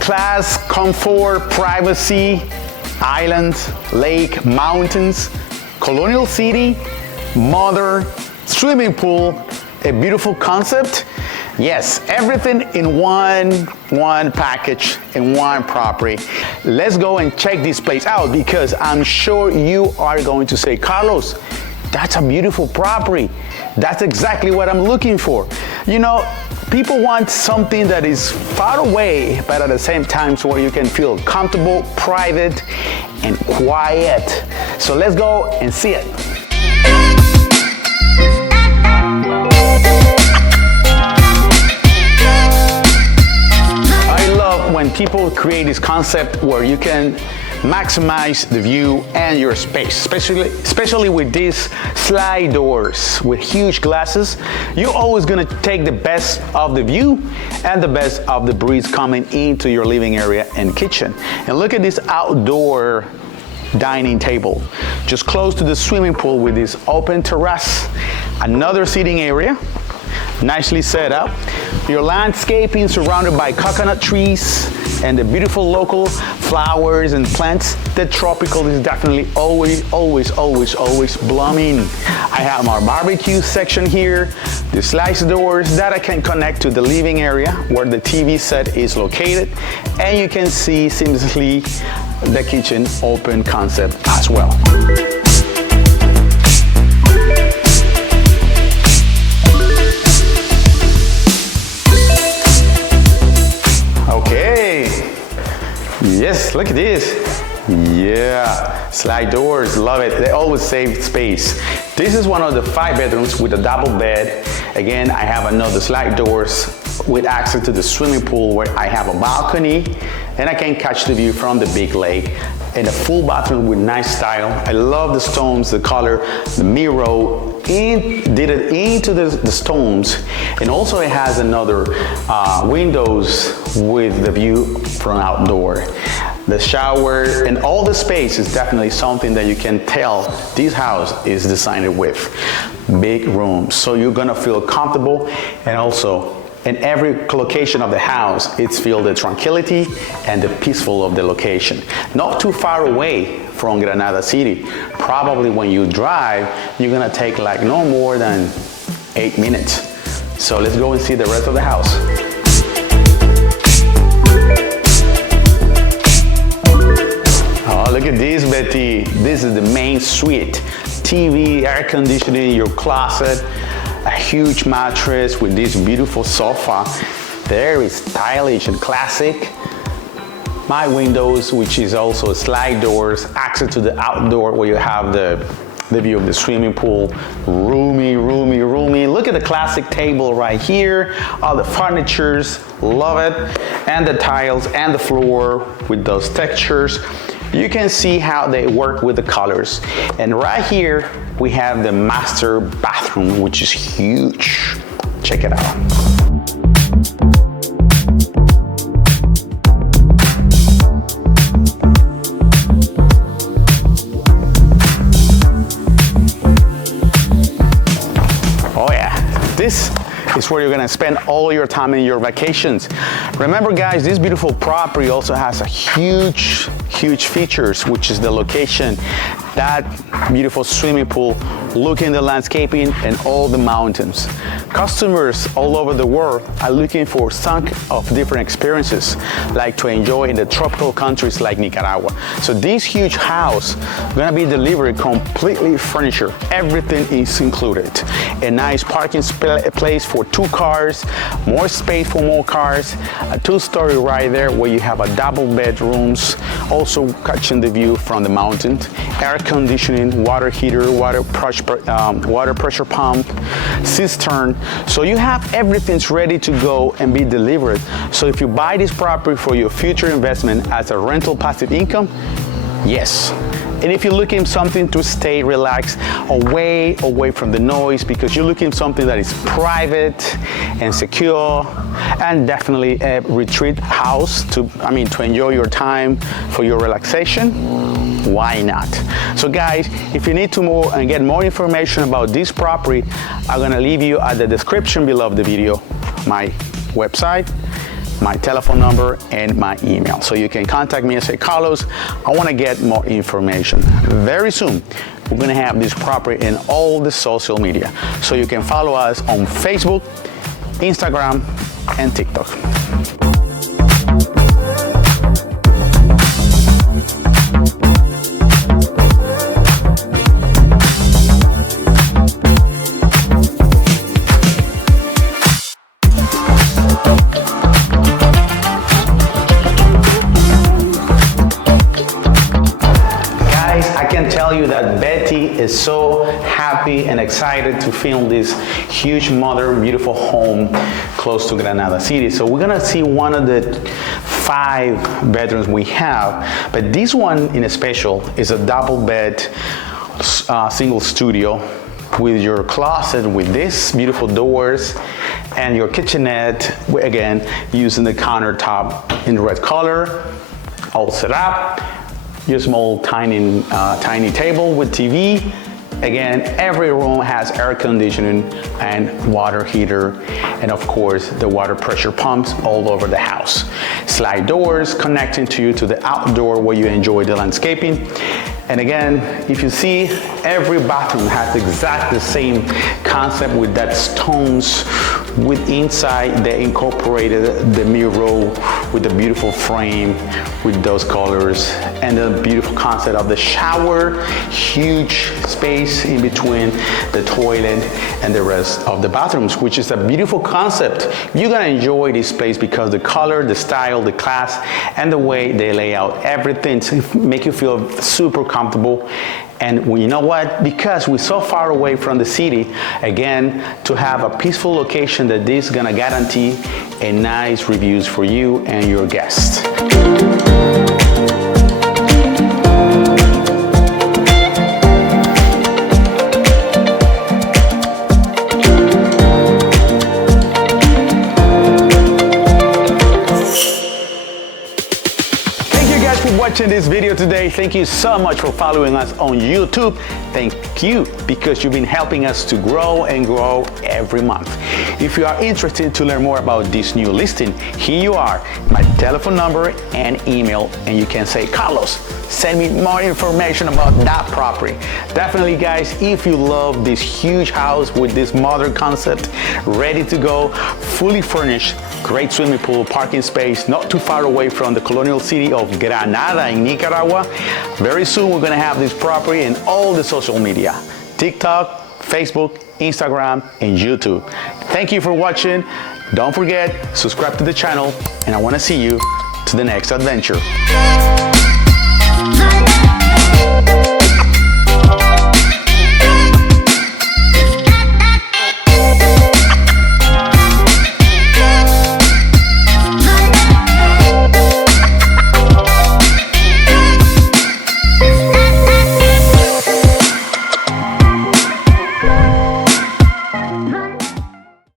Class, comfort, privacy, islands, lake, mountains, colonial city, modern, swimming pool, a beautiful concept. Yes, everything in one package, in one property. Let's go and check this place out because I'm sure you are going to say, Carlos, that's a beautiful property. That's exactly what I'm looking for. You know, people want something that is far away, but at the same time where you can feel comfortable, private, and quiet. So let's go and see it. I love when people create this concept where you can maximize the view and your space, especially with these slide doors with huge glasses. You're always gonna take the best of the view and the best of the breeze coming into your living area and kitchen. And look at this outdoor dining table, just close to the swimming pool with this open terrace, another seating area, nicely set up. Your landscaping surrounded by coconut trees and the beautiful local flowers and plants. The tropical is definitely always blooming. I have my barbecue section here, the slice doors that I can connect to the living area where the TV set is located, and you can see seamlessly the kitchen open concept as well. Yes, look at this. Yeah, slide doors, love it. They always save space. This is one of the 5 bedrooms with a double bed. Again, I have another slide doors with access to the swimming pool where I have a balcony and I can catch the view from the big lake. And a full bathroom with nice style. I love the stones, the color, the mirror, did it into the stones. And also it has another windows with the view from outdoor. The shower and all the space is definitely something that you can tell this house is designed with. Big rooms, so you're gonna feel comfortable, and also in every location of the house, it's feel the tranquility and the peaceful of the location. Not too far away from Granada City. Probably when you drive, you're gonna take like no more than 8 minutes. So let's go and see the rest of the house. Oh, look at this, Betty. This is the main suite. TV, air conditioning, your closet, a huge mattress with this beautiful sofa. Very stylish and classic. My windows, which is also slide doors, access to the outdoor where you have the view of the swimming pool. Roomy. Look at the classic table right here. All the furnitures, love it. And the tiles and the floor with those textures. You can see how they work with the colors. And right here, we have the master bathroom, which is huge. Check it out. Oh yeah, this is where you're gonna spend all your time in your vacations. Remember guys, this beautiful property also has a huge features, which is the location, that beautiful swimming pool, looking at the landscaping and all the mountains. Customers all over the world are looking for some of different experiences, like to enjoy in the tropical countries like Nicaragua. So this huge house gonna be delivered completely furnished. Everything is included. A nice parking place for 2 cars, more space for more cars, a 2-story right there where you have a double bedrooms, also catching the view from the mountain, air conditioning, water heater, water pressure pump, cistern. So you have everything's ready to go and be delivered. So if you buy this property for your future investment as a rental passive income, yes, And if you're looking for something to stay relaxed, away from the noise, because you're looking for something that is private and secure, and definitely a retreat house to enjoy your time for your relaxation, why not? So guys, if you need to get more information about this property, I'm gonna leave you at the description below of the video my website, my telephone number, and my email. So you can contact me and say, Carlos, I want to get more information. Very soon, we're going to have this property in all the social media. So you can follow us on Facebook, Instagram, and TikTok. Tell you that Betty is so happy and excited to film this huge, modern, beautiful home close to Granada City. So we're gonna see one of the 5 bedrooms we have, but this one in a special is a double bed, single studio with your closet with these beautiful doors and your kitchenette, again, using the countertop in red color, all set up. Your small, tiny table with TV. Again, every room has air conditioning and water heater, and of course, the water pressure pumps all over the house. Slide doors connecting to the outdoor where you enjoy the landscaping. And again, if you see, every bathroom has exactly the same concept with that stones. With inside, they incorporated the mirror with the beautiful frame with those colors, and the beautiful concept of the shower, huge space in between the toilet and the rest of the bathrooms, which is a beautiful concept. You're gonna enjoy this place because the color, the style, the class, and the way they lay out everything to make you feel super comfortable. And you know what? Because we're so far away from the city, again, to have a peaceful location that this is gonna guarantee a nice reviews for you and your guests. Watching this video today. Thank you so much for following us on YouTube. Thank you, because you've been helping us to grow and grow every month. If you are interested to learn more about this new listing, here you are, my telephone number and email, and you can say, Carlos, send me more information about that property. Definitely guys, if you love this huge house with this modern concept, ready to go, fully furnished, great swimming pool, parking space, not too far away from the colonial city of Granada in Nicaragua. Very soon we're gonna have this property in all the social media, TikTok, Facebook, Instagram, and YouTube. Thank you for watching. Don't forget, subscribe to the channel, and I wanna see you to the next adventure.